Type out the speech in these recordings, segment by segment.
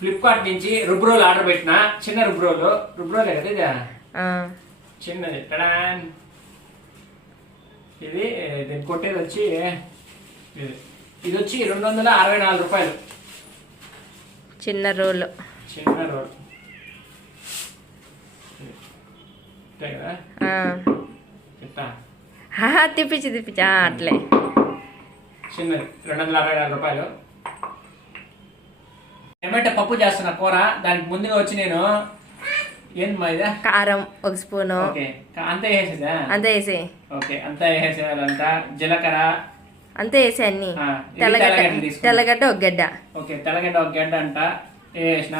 Flipkart నుంచి రుబ్బు role order పెట్టిన చిన్న రుబ్బు రోలే కదా ఇది చిన్నది టడాన్. ఇది దీన్ని కొట్టేది వచ్చి ఇది వచ్చి 264 రూపాయలు. చిన్న రోల్ కదా తిప్పించి అట్లే చిన్నది 264 రూపాయలు. టమాటా పప్పు చేస్తున్నా కూర. దానికి ముందుగా వచ్చి నేను కారం 1 స్పూను అంతా వేసేదా? అంతా వేసే. ఓకే అంతా వేసేయాలంతా. జీలకర్ర అంతా వేసే అన్ని. తెల్లగడ్డ 1 గడ్డ. ఓకే తెల్లగడ్డ 1 గడ్డ అంట వేసిన.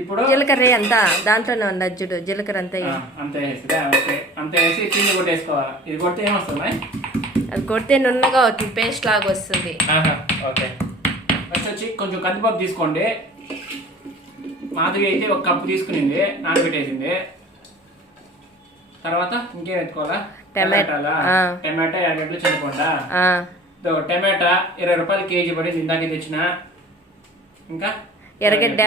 ఇప్పుడు జీలకర్ర అంతా దాంట్లోనే ఉంది అజ్జుడు. జీలకర్ర అంతా అంతా వేసేదా? ఓకే అంతా వేసి కింద కొట్టేసుకోవాలి. ఇది కొడితే ఏమొస్తుంది? అది కొడితే నున్నగా అవుతుంది, పేస్ట్ లాగా వస్తుంది. ఓకే ఫస్ట్ వచ్చి కొంచెం కందిపప్పు తీసుకోండి. మాధవి అయితే 1 కప్పు తీసుకునింది, నానబెట్టేసింది. తర్వాత ఇంకేం ఎత్తుకోవాలా? టమాటా 2 గడ్డలు చింతపండు. టమాటా 20 రూపాయలు కేజీ పడింది, ఇందాక తెచ్చిన. ఇంకా ఎర్రగడ్డ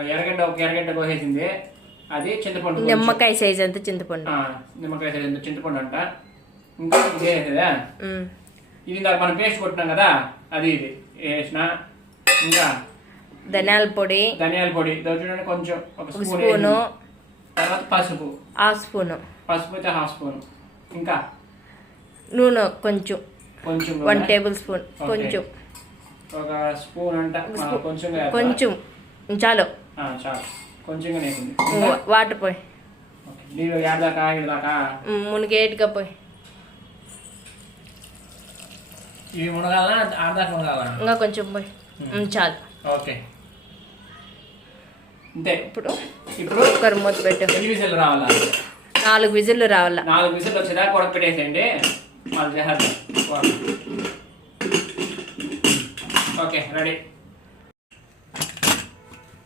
1 ఎర్రగడ్డ కోసేసింది. అది చింతపండు, నిమ్మకాయ సైజ్ అంత చింతపండు. నిమ్మకాయ సైజ్ అంత చింతపండు అంట. ఇంకా ఇదే వేసేదా? ఇది ఇందాక మనం పేస్ట్ కొట్టినాం కదా, అది ఇది వేసిన. ఇంకా ధనియాల పొడి చూడండి కొంచెం 1 స్పూను. తర్వాత పసుపు 1/2 స్పూను. పసుపు అయితే 1/2 స్పూను. ఇంకా నూనె కొంచెం 1 టేబుల్ స్పూన్. కొంచెం 1 స్పూన్ అంట. కొంచెం చాలు కొంచెంగా వేసింది. వాటర్ పోయి నీళ్ళు ఏడాకా మునిగేట్టుగా పోయి. ఇవి మునగాల ఆడదాకా మునగాల ఇంకా కొంచెం పోయి చాలు. ఓకే అంతే. ఇప్పుడు కుక్కర్ మూత పెట్టు. 4 విజిల్లు రావాలా? 4 విజిల్లు రావాలా. 4 విజిల్లు వచ్చేదాకా ఉడక పెట్టేసేయండి. వాళ్ళు చేస్తారు. Okay ready.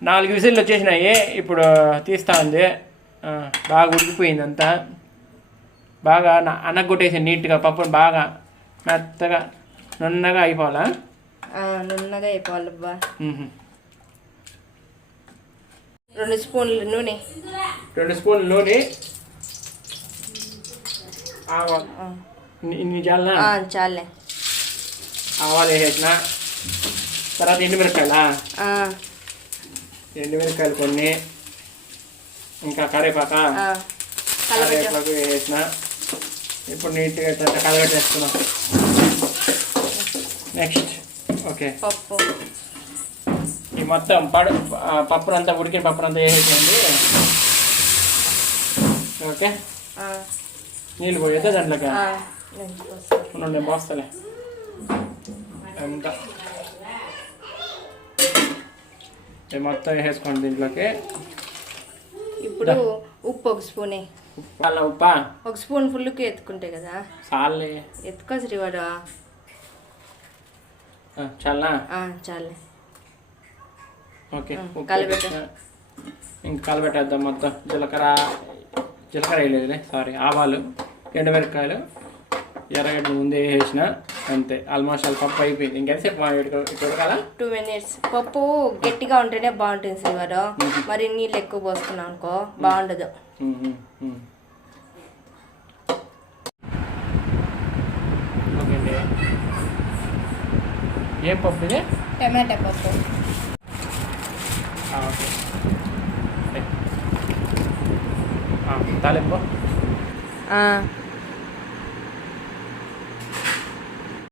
4 విజిల్లు వచ్చేసినాయి. ఇప్పుడు తీస్తా ఉంది. బాగా ఉడికిపోయింది అంతా. బాగా అన్నగొట్టేసాను నీట్గా. పప్పును బాగా మెత్తగా నున్నగా అయిపోవాలా? నున్నగా అయిపోవాలి. 2 స్పూన్లు నూనె. 2 స్పూన్లు నూనె. ఆవాలు ఇన్ని చాలే. ఆవాలు వేసేసిన. తర్వాత ఎండుమిరకాయలు కొన్ని. ఇంకా కరివేపాకు వేసిన. ఇప్పుడు నీట్గా కలగట్టేస్తున్నాం. నెక్స్ట్ ఓకే పప్పు. ఈ మొత్తం పప్పునంతా ఉడికిన పప్పునంతా వేసేయండి. ఓకే నీళ్ళు పోయేద్దా దాంట్లోకి? నేను పోస్తలే. ఎంత మొత్తం వేసేసుకోండి దీంట్లోకి. ఇప్పుడు ఉప్పు 1 స్పూనే. ఉప్పా 1 స్పూన్ ఫుల్కి ఎత్తుకుంటే కదా. చాలే ఎత్తుకో శ్రీవాడు. చాలా చాలే. ఓకే ఇంకా కలబెట్టేద్దాం మొత్తం. జీలకర్ర వేయలేదులే, సారీ. ఆవాలు, ఎండుమిరపకాయలు, ఎర్రగడ్డ ముందే వేసిన. అంతే. ఆల్మోస్ట్ పప్పు అయిపోయింది. ఇంకెంతసేపు ఉడకాల? 2 minutes. పప్పు గట్టిగా ఉంటేనే బాగుంటుంది శ్రీవారు. మరి నీళ్ళు ఎక్కువ పోసుకున్నాం అనుకో బాగుండదు. ఓకే అండి. ఏం పప్పు ఇది? టమాటా పప్పు. ఓకే తాలింపు